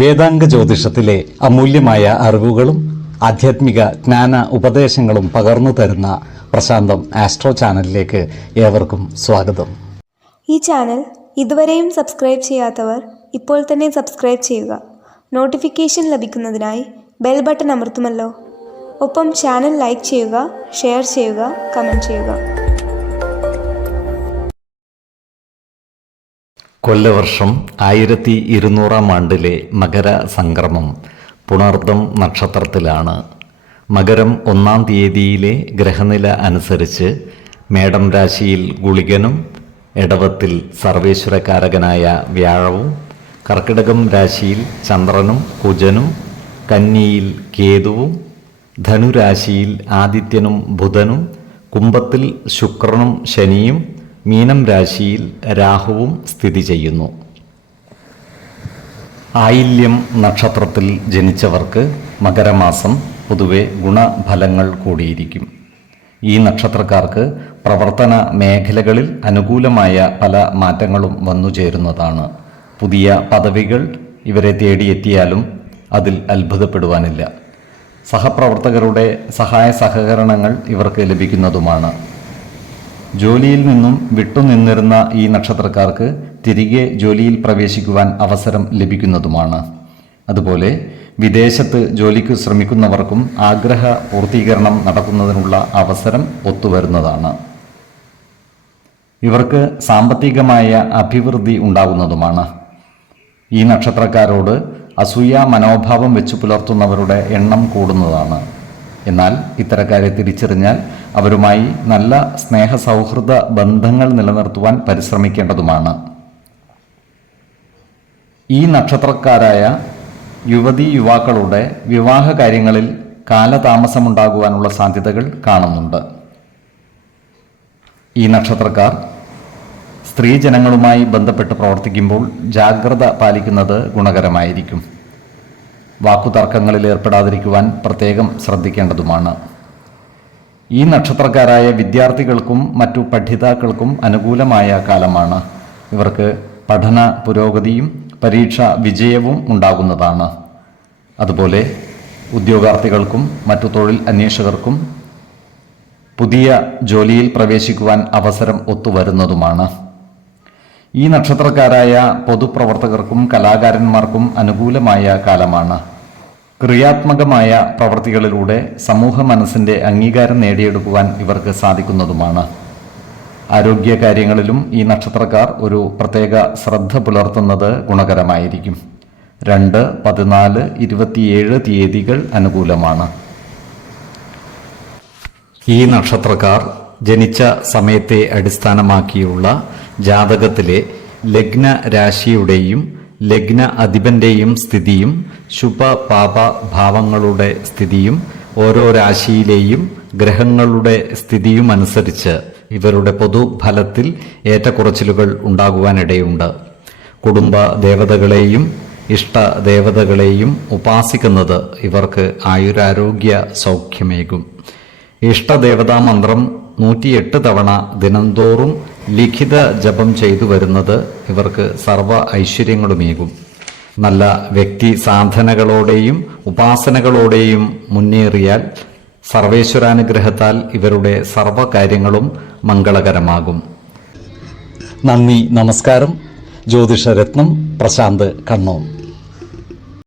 വേദാംഗ ജ്യോതിഷത്തിലെ അമൂല്യമായ അറിവുകളും ആധ്യാത്മിക ജ്ഞാന ഉപദേശങ്ങളും പകർന്നു തരുന്ന പ്രശാന്തം ആസ്ട്രോ ചാനലിലേക്ക് ഏവർക്കും സ്വാഗതം. ഈ ചാനൽ ഇതുവരെയും സബ്സ്ക്രൈബ് ചെയ്യാത്തവർ ഇപ്പോൾ തന്നെ സബ്സ്ക്രൈബ് ചെയ്യുക. നോട്ടിഫിക്കേഷൻ ലഭിക്കുന്നതിനായി ബെൽ ബട്ടൺ അമർത്തുമല്ലോ. ഒപ്പം ചാനൽ ലൈക്ക് ചെയ്യുക, ഷെയർ ചെയ്യുക, കമൻറ്റ് ചെയ്യുക. കൊല്ലവർഷം 1200 ആണ്ടിലെ മകര സംക്രമം പുണർദം നക്ഷത്രത്തിലാണ്. മകരം 1-ാം തീയതിയിലെ ഗ്രഹനില അനുസരിച്ച് മേടം രാശിയിൽ ഗുളികനും, എടവത്തിൽ സർവേശ്വരകാരകനായ വ്യാഴവും, കർക്കിടകം രാശിയിൽ ചന്ദ്രനും കുജനും, കന്നിയിൽ കേതുവും, ധനുരാശിയിൽ ആദിത്യനും ബുധനും, കുംഭത്തിൽ ശുക്രനും ശനിയും, മീനം രാശിയിൽ രാഹുവും സ്ഥിതി ചെയ്യുന്നു. ആയില്യം നക്ഷത്രത്തിൽ ജനിച്ചവർക്ക് മകരമാസം പൊതുവെ ഗുണഫലങ്ങൾ കൂടിയിരിക്കും. ഈ നക്ഷത്രക്കാർക്ക് പ്രവർത്തന മേഖലകളിൽ അനുകൂലമായ പല മാറ്റങ്ങളും വന്നുചേരുന്നതാണ്. പുതിയ പദവികൾ ഇവരെ തേടിയെത്തിയാലും അതിൽ അത്ഭുതപ്പെടുവാനില്ല. സഹപ്രവർത്തകരുടെ സഹായ സഹകരണങ്ങൾ ഇവർക്ക് ലഭിക്കുന്നതുമാണ്. ജോലിയിൽ നിന്നും വിട്ടുനിന്നിരുന്ന ഈ നക്ഷത്രക്കാർക്ക് തിരികെ ജോലിയിൽ പ്രവേശിക്കുവാൻ അവസരം ലഭിക്കുന്നതുമാണ്. അതുപോലെ വിദേശത്ത് ജോലിക്ക് ശ്രമിക്കുന്നവർക്കും ആഗ്രഹ പൂർത്തീകരണം നടക്കുന്നതിനുള്ള അവസരം ഒത്തുവരുന്നതാണ്. ഇവർക്ക് സാമ്പത്തികമായ അഭിവൃദ്ധി ഉണ്ടാകുന്നതുമാണ്. ഈ നക്ഷത്രക്കാരോട് അസൂയ മനോഭാവം വെച്ചു പുലർത്തുന്നവരുടെ എണ്ണം കൂടുന്നതാണ്. എന്നാൽ ഇത്തരക്കാരെ തിരിച്ചറിഞ്ഞാൽ അവരുമായി നല്ല സ്നേഹസൗഹൃദ ബന്ധങ്ങൾ നിലനിർത്തുവാൻ പരിശ്രമിക്കേണ്ടതുമാണ്. ഈ നക്ഷത്രക്കാരായ യുവതീ യുവാക്കളുടെ വിവാഹ കാര്യങ്ങളിൽ കാലതാമസമുണ്ടാകുവാനുള്ള സാധ്യതകൾ കാണുന്നുണ്ട്. ഈ നക്ഷത്രക്കാർ സ്ത്രീജനങ്ങളുമായി ബന്ധപ്പെട്ട് പ്രവർത്തിക്കുമ്പോൾ ജാഗ്രത പാലിക്കുന്നത് ഗുണകരമായിരിക്കും. വാക്കുതർക്കങ്ങളിൽ ഏർപ്പെടാതിരിക്കുവാൻ പ്രത്യേകം ശ്രദ്ധിക്കേണ്ടതുമാണ്. ഈ നക്ഷത്രക്കാരായ വിദ്യാർത്ഥികൾക്കും മറ്റു പഠിതാക്കൾക്കും അനുകൂലമായ കാലമാണ്. ഇവർക്ക് പഠന പുരോഗതിയും പരീക്ഷ വിജയവും ഉണ്ടാകുന്നതാണ്. അതുപോലെ ഉദ്യോഗാർത്ഥികൾക്കും മറ്റു തൊഴിൽ അന്വേഷകർക്കും പുതിയ ജോലിയിൽ പ്രവേശിക്കുവാൻ അവസരം ഒത്തുവരുന്നതുമാണ്. ഈ നക്ഷത്രക്കാരായ പൊതുപ്രവർത്തകർക്കും കലാകാരന്മാർക്കും അനുകൂലമായ കാലമാണ്. ക്രിയാത്മകമായ പ്രവൃത്തികളിലൂടെ സമൂഹ മനസ്സിൻ്റെ അംഗീകാരം നേടിയെടുക്കുവാൻ ഇവർക്ക് സാധിക്കുന്നതുമാണ്. ആരോഗ്യകാര്യങ്ങളിലും ഈ നക്ഷത്രക്കാർ ഒരു പ്രത്യേക ശ്രദ്ധ പുലർത്തുന്നത് ഗുണകരമായിരിക്കും. 2, 14, 27 തീയതികൾ അനുകൂലമാണ്. ഈ നക്ഷത്രക്കാർ ജനിച്ച സമയത്തെ അടിസ്ഥാനമാക്കിയുള്ള ജാതകത്തിലെ ലഗ്ന രാശിയുടെയും ലഗ്ന അധിപന്റെയും സ്ഥിതിയും ശുഭ പാപ ഭാവങ്ങളുടെ സ്ഥിതിയും ഓരോ രാശിയിലെയും ഗ്രഹങ്ങളുടെ സ്ഥിതിയും അനുസരിച്ച് ഇവരുടെ പൊതുഫലത്തിൽ ഏറ്റക്കുറച്ചിലുകൾ ഉണ്ടാകുവാനിടയുണ്ട്. കുടുംബ ദേവതകളെയും ഇഷ്ടദേവതകളെയും ഉപാസിക്കുന്നത് ഇവർക്ക് ആയുരാരോഗ്യ സൗഖ്യമേകും. ഇഷ്ടദേവതാ മന്ത്രം 108 തവണ ദിനംതോറും ലിഖിത ജപം ചെയ്തു വരുന്നത് ഇവർക്ക് സർവ ഐശ്വര്യങ്ങളുമേകും. നല്ല വ്യക്തി സാധനകളോടെയും ഉപാസനകളോടെയും മുന്നേറിയാൽ സർവേശ്വരാനുഗ്രഹത്താൽ ഇവരുടെ സർവകാര്യങ്ങളും മംഗളകരമാകും. നന്ദി, നമസ്കാരം. ജ്യോതിഷരത്നം പ്രശാന്ത് കണ്ണൂർ.